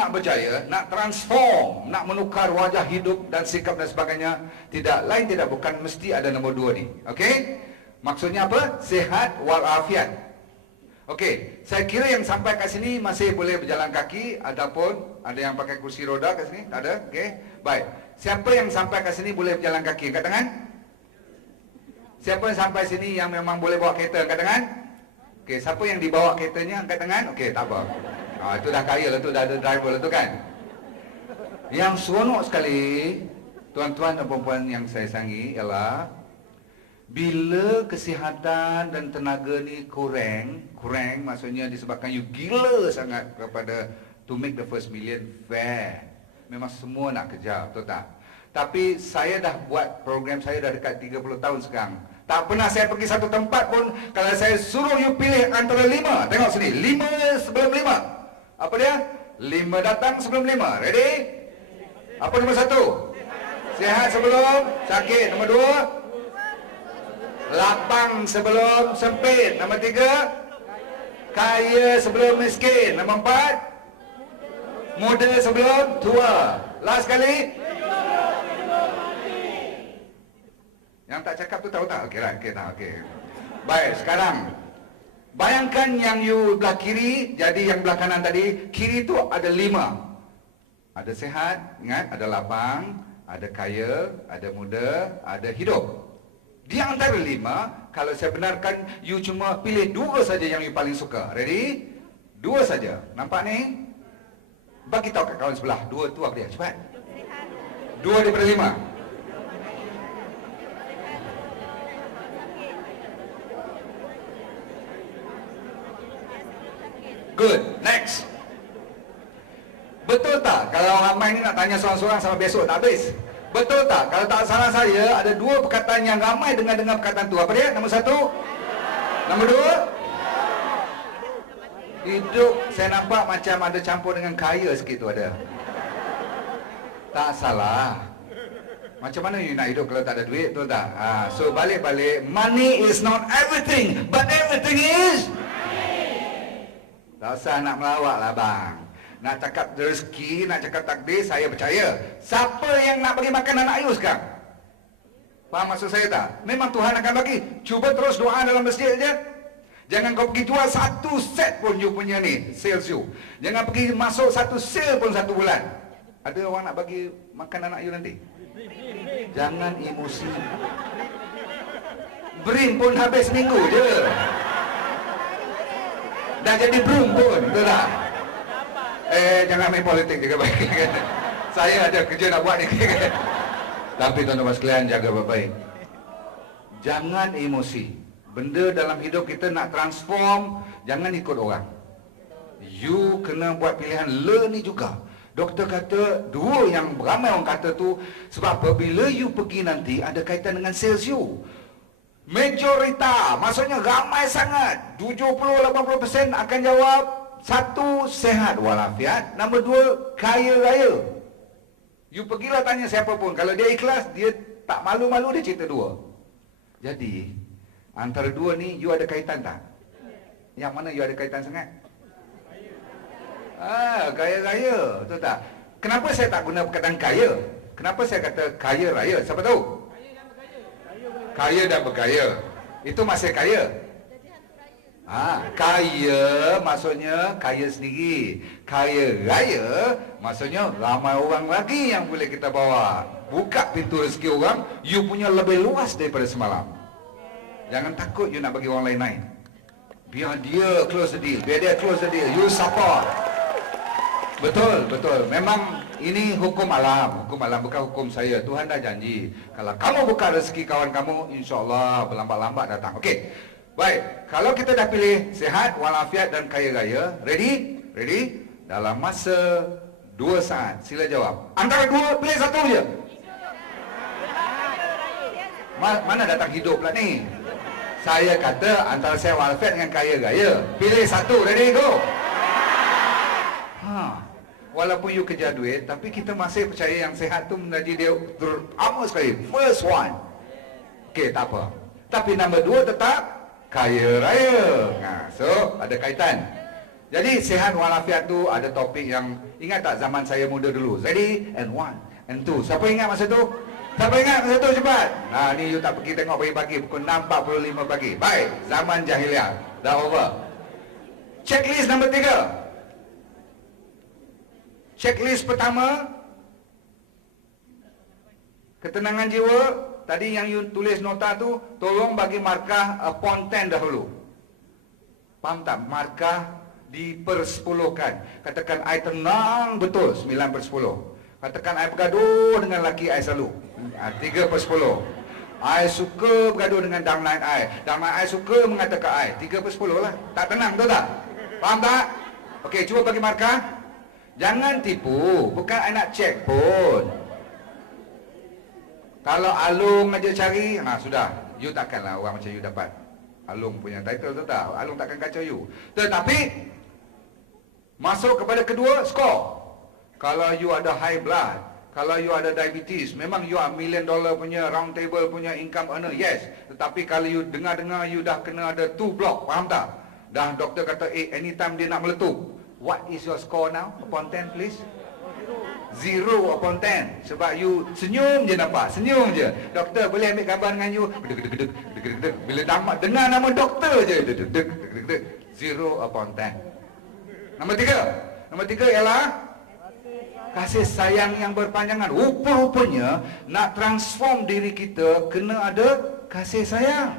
nak berjaya, nak transform, nak menukar wajah hidup dan sikap dan sebagainya, tidak bukan mesti ada nombor 2 ni. Okey? Maksudnya apa? Sihat walafiat. Okey, saya kira yang sampai kat sini masih boleh berjalan kaki ataupun ada yang pakai kursi roda kat sini? Tak ada? Okey. Baik. Siapa yang sampai kat sini boleh berjalan kaki? Angkat tangan. Siapa yang sampai sini yang memang boleh bawa kereta? Angkat tangan. Okey, siapa yang dibawa keretanya? Angkat tangan. Okey, tak apa. Itu dah kaya lah tu, dah ada driver lah tu kan. Yang seronok sekali, tuan-tuan dan puan-puan yang saya sayangi, ialah bila kesihatan dan tenaga ni kurang maksudnya disebabkan you gila sangat kepada to make the first million, fair. Memang semua nak kejar, betul tak? Tapi saya dah buat program saya dah dekat 30 tahun sekarang. Tak pernah saya pergi satu tempat pun kalau saya suruh you pilih antara 5. Tengok sini, 5 sebelum 5. Apa dia? 5 datang sebelum 5. Ready? Apa nombor 1? Sihat sebelum sakit. Nombor 2? Lapang sebelum sempit. Nombor 3? Kaya sebelum miskin. Nombor 4? Muda sebelum tua. Last kali? Yang tak cakap tu tahu tak? Okey lah, okey tak, okey. Baik, sekarang bayangkan yang you belah kiri, jadi yang belah kanan tadi. Kiri tu ada 5. Ada sehat, ingat, ada lapang, ada kaya, ada muda, ada hidup. Di antara 5, kalau saya benarkan, you cuma pilih 2 saja yang you paling suka. Ready? 2 saja. Nampak ni? Bagi tahu kat kawan sebelah. 2 tu apa dia? Cepat. 2 daripada 5. Good. Next. Betul tak kalau ramai ni nak tanya seorang-seorang sampai besok tak habis? Betul tak kalau tak salah saya ada 2 perkataan yang ramai dengar perkataan tu. Apa dia? Nombor 1? Nombor 2? Hidup saya nampak macam ada campur dengan kaya sikit tu ada. Tak salah. Macam mana you nak hidup kalau tak ada duit, betul tak? So balik-balik, money is not everything, but everything is. Tak usah nak melawak lah bang. Nak cakap rezeki, nak cakap takdir, saya percaya. Siapa yang nak bagi makan anak you sekarang? Faham maksud saya tak? Memang Tuhan akan bagi. Cuba terus doa dalam masjid je. Jangan kau pergi jual 1 set pun you punya ni, sales you. Jangan pergi masuk 1 sale pun 1 bulan. Ada orang nak bagi makan anak you nanti? Jangan emosi. Brin pun habis minggu je. Dah jadi broom pun, betul tak? Jangan main politik juga baik. Saya ada kerja nak buat ni. Tapi tuan-tuan sekalian, jaga baik-baik. Jangan emosi. Benda dalam hidup kita nak transform, jangan ikut orang. You kena buat pilihan. Le ni juga. Doktor kata, 2 yang ramai orang kata tu, sebab apabila you pergi nanti, ada kaitan dengan sales you. Majorita, maksudnya ramai sangat, 70-80% akan jawab 1, sehat walafiat. Nombor 2, kaya raya. You pergilah tanya siapa pun, kalau dia ikhlas, dia tak malu-malu, dia cerita 2. Jadi antara 2 ni, you ada kaitan tak? Yang mana you ada kaitan sangat? Kaya raya, betul tak? Kenapa saya tak guna perkataan kaya? Kenapa saya kata kaya raya? Siapa tahu? Kaya dan berkaya. Itu masih kaya. Kaya maksudnya kaya sendiri. Kaya raya maksudnya ramai orang lagi yang boleh kita bawa. Buka pintu rezeki orang, you punya lebih luas daripada semalam. Jangan takut you nak bagi orang lain naik. Biar dia close the deal. Biar dia close the deal. You support. Betul, betul. Memang ini hukum alam. Hukum alam, bukan hukum saya. Tuhan dah janji, kalau kamu buka rezeki kawan kamu, insya-Allah berlambat-lambat datang. Okey. Baik, kalau kita dah pilih sehat, walafiat dan kaya raya, ready? Ready? Dalam masa 2 saat, sila jawab. Antara 2, pilih 1 je. Mana datang hidup pula ni? Saya kata antara sehat walafiat dengan kaya raya. Pilih 1, ready, go. Walaupun you kejar duit, tapi kita masih percaya yang sehat tu menjadi dia terutama sekali. First one. Okey, tak apa. Tapi nombor 2 tetap kaya raya. So, ada kaitan. Jadi sehat walafiat tu ada topik yang ingat tak zaman saya muda dulu. Ready and one and two. Siapa ingat masa tu? Siapa ingat masa tu cepat? Ni you tak pergi tengok pagi-pagi pukul 6.45 pagi. Baik, zaman jahiliah dah over. Checklist nombor 3. Checklist pertama, ketenangan jiwa. Tadi yang you tulis nota tu, tolong bagi markah upon 10 dahulu. Faham tak? Markah dipersepuluhkan. Katakan I tenang betul 9/10. Katakan I bergaduh dengan laki I selalu 3/10. I suka bergaduh dengan downline I. Downline I suka mengatakan I 3/10 lah. Tak tenang, betul tak? Faham tak? Okey, cuba bagi markah. Jangan tipu. Bukan I nak check pun. Kalau Alung aja cari, sudah. You takkanlah orang macam you dapat Alung punya title tu tak. Alung takkan kacau you. Tetapi masuk kepada kedua, skor. Kalau you ada high blood, kalau you ada diabetes, memang you are $1 million punya round table punya income earner, yes. Tetapi kalau you dengar-dengar you dah kena ada 2 block, faham tak? Dah doktor kata, anytime dia nak meletup. What is your score now? Upon 10 please. 0 upon 10. Sebab you senyum je nampak, senyum je. Doktor boleh ambil gambar dengan you. Bila dengar nama doktor je, 0 upon 10. Nombor 3. Nombor 3 ialah kasih sayang yang berpanjangan. Rupa-rupanya nak transform diri kita kena ada kasih sayang.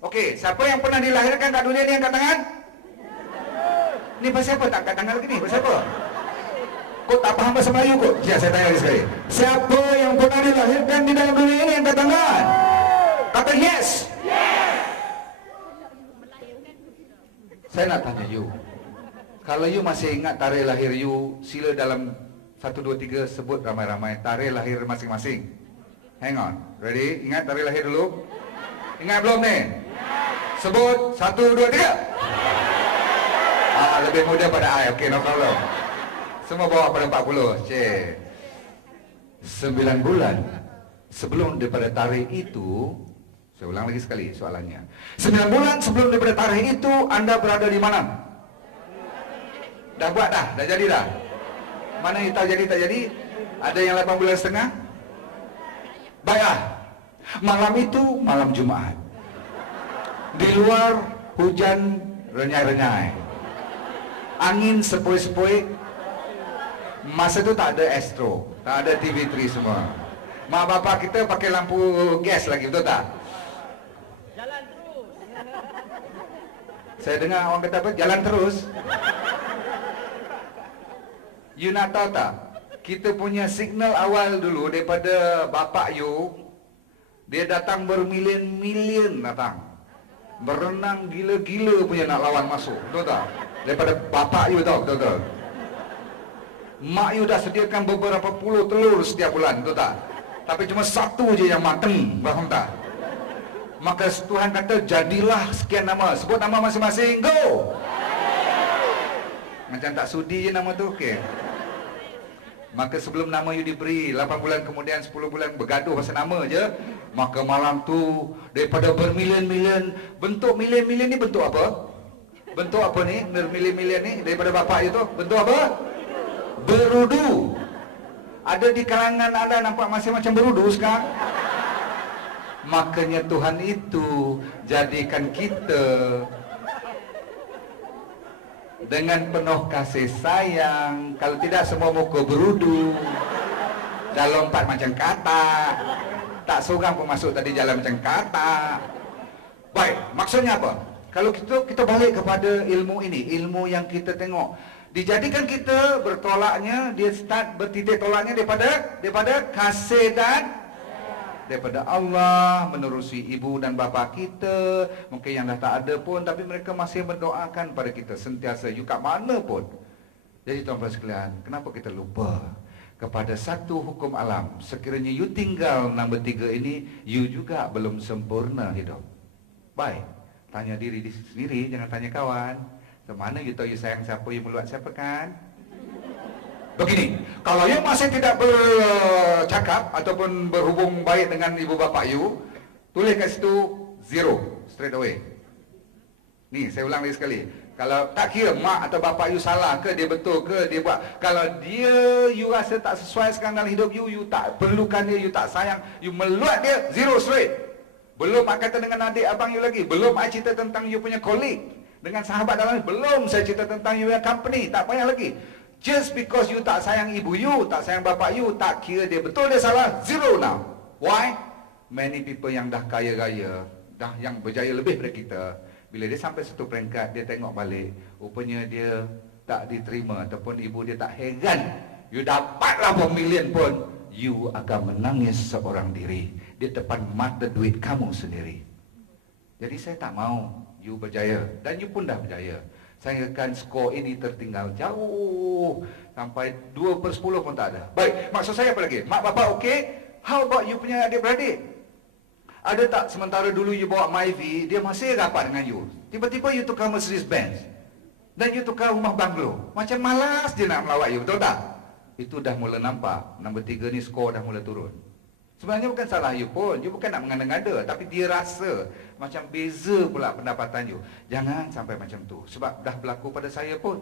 Okey, siapa yang pernah dilahirkan kat dunia ni angkat tangan? Ni pasal apa tak angkat tangan lagi ni? Pasal apa? Kau tak faham bahasa Melayu kot? Ya, saya tanya lagi sekali. Siapa yang pernah dilahirkan di dalam dunia ini angkat tangan? Kata yes. Saya nak tanya you. Kalau you masih ingat tarikh lahir you, sila dalam 1, 2, 3 sebut ramai-ramai tarikh lahir masing-masing. Hang on. Ready? Ingat tarikh lahir dulu? Ingat belum ni? Sebut 1, 2, 3. Lebih muda pada I. Okay, no problem. Semua bawa pada 40. Cik. 9 bulan sebelum daripada tarikh itu, saya ulang lagi sekali soalannya. 9 bulan sebelum daripada tarikh itu, anda berada di mana? Dah buat dah? Dah jadi dah? Mana yang tak jadi, tak jadi? Ada yang 8 bulan setengah? Baiklah. Malam itu, malam Jumaat. Di luar, hujan renyai-renyai. Angin sepoi-sepoi. Masa tu tak ada Astro, tak ada TV3 semua. Mak bapak kita pakai lampu gas lagi, betul tak? Jalan terus. Saya dengar orang kata apa? Jalan terus. You nak tahu tak? Kita punya signal awal dulu daripada bapak you, dia datang bermilion-milion datang. Berenang gila-gila punya nak lawan masuk, betul tak? Daripada bapak you tahu, betul-betul. Mak you dah sediakan beberapa puluh telur setiap bulan, betul tak? Tapi cuma satu je yang mateng, faham tak? Maka Tuhan kata, jadilah sekian nama. Sebut nama masing-masing, go! Macam tak sudi je nama tu, okey. Maka sebelum nama you diberi, 8 bulan kemudian, 10 bulan bergaduh pasal nama je. Maka malam tu, daripada bermilion-milion, bentuk milion-milion ni bentuk apa? Bentuk apa ni? Milion-milion ni, daripada bapak you tu, bentuk apa? Berudu. Ada di kalangan anda nampak masih macam berudu sekarang? Makanya Tuhan itu jadikan kita dengan penuh kasih sayang. Kalau tidak semua muka berudu, dah lompat macam katak, tak seorang pun masuk tadi jalan macam katak. Baik, maksudnya apa? Kalau kita balik kepada ilmu ini, ilmu yang kita tengok, dijadikan kita bertolaknya, dia start bertitik tolaknya daripada kasih dan daripada Allah, menerusi ibu dan bapa kita. Mungkin yang dah tak ada pun, tapi mereka masih mendoakan pada kita sentiasa, you kat mana pun. Jadi tuan-tuan sekalian, kenapa kita lupa kepada satu hukum alam? Sekiranya you tinggal nombor 3 ini, you juga belum sempurna hidup. Baik, tanya diri sendiri, jangan tanya kawan. Mana you tahu you sayang siapa, you meluat siapa kan? Begini, kalau you masih tidak bercakap ataupun berhubung baik dengan ibu bapa you, tulis kat situ 0 straight away. Ni saya ulang lagi sekali. Kalau tak kira mak atau bapa you salah ke, dia betul ke, dia buat. Kalau dia you rasa tak sesuai sekarang dalam hidup you, you tak perlukan dia, you tak sayang, you meluat dia, zero straight. Belum I kata dengan adik abang you lagi, belum I cerita tentang you punya colleague, dengan sahabat dalam, belum saya cerita tentang you punya company, tak payah lagi. Just because you tak sayang ibu you, tak sayang bapa you, tak kira dia betul dia salah, zero now. Why? Many people yang dah kaya raya, dah yang berjaya lebih daripada kita, bila dia sampai satu peringkat, dia tengok balik, rupanya dia tak diterima ataupun ibu dia tak heran. You dapatlah pemilihan pun, you akan menangis seorang diri di depan mata duit kamu sendiri. Jadi saya tak mau you berjaya, dan you pun dah berjaya. Saya akan skor ini tertinggal jauh, sampai 2/10 pun tak ada. Baik, maksud saya apa lagi? Mak bapak okey? How about you punya adik-beradik? Ada tak sementara dulu you bawa Myvi, dia masih rapat dengan you. Tiba-tiba you tukar Mercedes Benz. Dan you tukar rumah banglo. Macam malas dia nak melawat you, betul tak? Itu dah mula nampak. Nombor 3 ni skor dah mula turun. Sebenarnya bukan salah you pun. You bukan nak mengada-ngada. Tapi dia rasa macam beza pula pendapatan you. Jangan sampai macam tu. Sebab dah berlaku pada saya pun.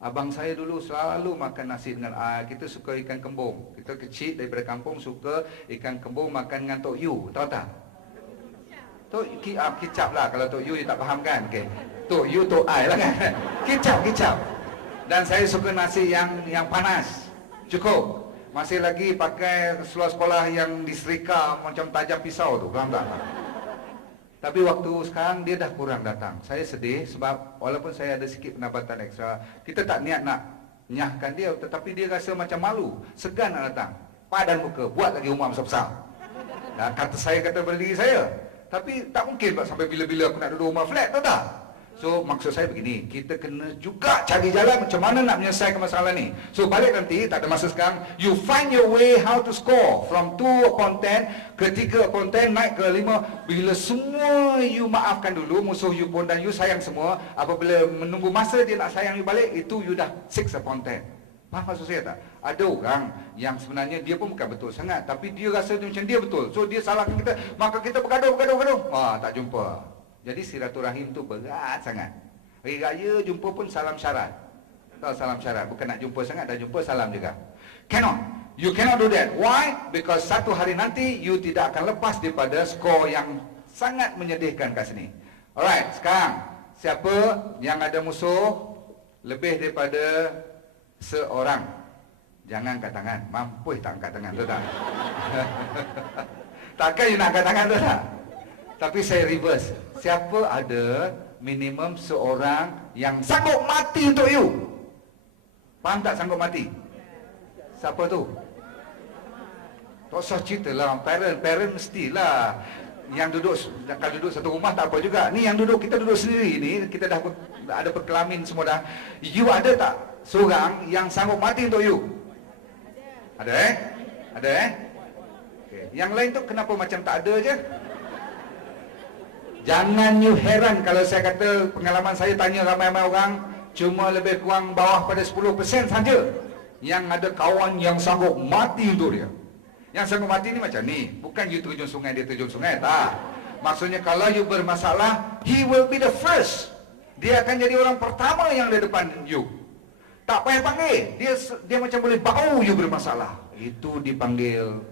Abang saya dulu selalu makan nasi dengan air. Kita suka ikan kembung. Kita kecil daripada kampung suka ikan kembung makan dengan Tok Yu. Tahu tak? Tok kicap lah. Kalau Tok Yu tak faham kan? Okay. Tok Yu, Tok Ai lah kan? Kicap. Dan saya suka nasi yang panas. Cukup. Masih lagi pakai seluar sekolah yang diserika macam tajam pisau tu. Faham tak? Tapi waktu sekarang dia dah kurang datang. Saya sedih sebab walaupun saya ada sikit pendapatan ekstra, kita tak niat nak nyahkan dia, tetapi dia rasa macam malu, segan nak datang. Padan muka, buat lagi rumah besar-besar. Dan kata saya kata pada diri saya, tapi tak mungkin sampai bila-bila aku nak duduk rumah flat, tahu tak? So maksud saya begini, kita kena juga cari jalan macam mana nak menyelesaikan masalah ni. So balik nanti, tak ada masa sekarang, you find your way how to score from 2 upon 10 ke 3 upon 10 naik ke 5. Bila semua you maafkan dulu, musuh you pun dan you sayang semua, apabila menunggu masa dia nak sayang you balik, itu you dah 6 upon 10. Faham maksud saya tak? Ada orang yang sebenarnya dia pun bukan betul sangat, tapi dia rasa macam dia betul. So dia salahkan kita, maka kita bergaduh. Wah, tak jumpa. Jadi silaturahim tu berat sangat. Hari raya jumpa pun salam syarat. Tahu salam syarat, bukan nak jumpa sangat, dah jumpa salam juga. Cannot. You cannot do that. Why? Because satu hari nanti you tidak akan lepas daripada skor yang sangat menyedihkan kat sini. Alright, sekarang siapa yang ada musuh lebih daripada seorang? Jangan angkat tangan. Mampu tak angkat tangan, betul tak? Takkan you nak angkat tangan, betul tak? Tapi saya reverse. Siapa ada minimum seorang yang sanggup mati untuk you? Faham tak sanggup mati? Siapa tu? Tak usah cerita lah. Parent mestilah. Yang duduk, kalau duduk satu rumah tak apa juga. Ni yang duduk, kita duduk sendiri ni, kita dah ada perkelamin semua dah. You ada tak seorang yang sanggup mati untuk you? Ada Ada okay. Yang lain tu kenapa macam tak ada je? Jangan you heran kalau saya kata pengalaman saya tanya ramai-ramai orang, cuma lebih kurang bawah pada 10% saja yang ada kawan yang sanggup mati untuk dia. Yang sanggup mati ni macam ni, bukan you terjun sungai, dia terjun sungai, tak. Maksudnya kalau you bermasalah, he will be the first. Dia akan jadi orang pertama yang ada depan you. Tak payah panggil, dia macam boleh bau you bermasalah. Itu dipanggil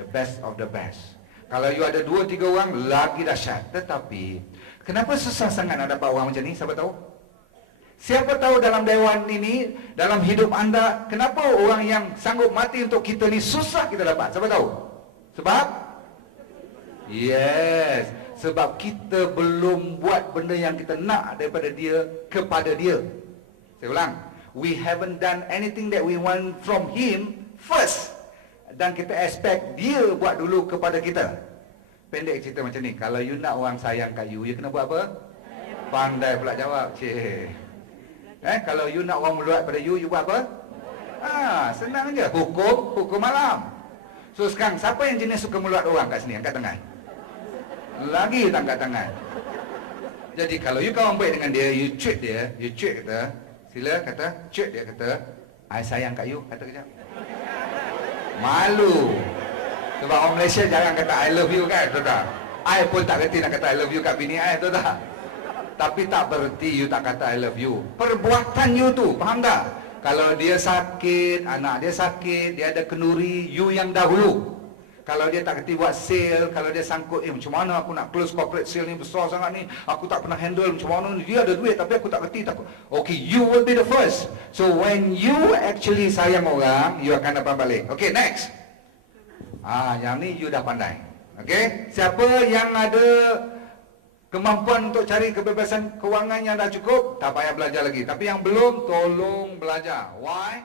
the best of the best. Kalau you ada 2-3 orang, lagi dahsyat. Tetapi, kenapa susah sangat nak dapat orang macam ni? Siapa tahu? Siapa tahu dalam dewan ini, dalam hidup anda, kenapa orang yang sanggup mati untuk kita ni susah kita dapat? Siapa tahu? Sebab? Yes. Sebab kita belum buat benda yang kita nak daripada dia kepada dia. Saya ulang. We haven't done anything that we want from him first. Dan kita expect dia buat dulu kepada kita. Pendek cerita macam ni. Kalau you nak orang sayang kat you, you kena buat apa? Pandai pula jawab. Kalau you nak orang meluat pada you buat apa? Senang je. Hukum malam. So sekarang, siapa yang jenis suka meluat orang kat sini? Angkat tangan. Lagi tak angkat tangan. Jadi kalau you kawan baik dengan dia, you treat kata, sila kata, treat dia kata, I sayang kat you, kata kejap. Malu. Sebab orang Malaysia jarang kata I love you kan, betul tak? I pun tak reti nak kata I love you kat bini I, betul tak? Tapi tak berarti you tak kata I love you. Perbuatan you tu, faham tak? Kalau dia sakit, anak dia sakit, dia ada kenduri, you yang dahulu. Kalau dia tak kerti buat sale, kalau dia sangkut, macam mana aku nak close corporate sale ni besar sangat ni, aku tak pernah handle, macam mana ni, dia ada duit tapi aku tak kerti. Okay, you will be the first. So when you actually sayang orang, you akan dapat balik. Okay, next. Yang ni you dah pandai. Okay, siapa yang ada kemampuan untuk cari kebebasan kewangan yang dah cukup, tak payah belajar lagi. Tapi yang belum, tolong belajar. Why?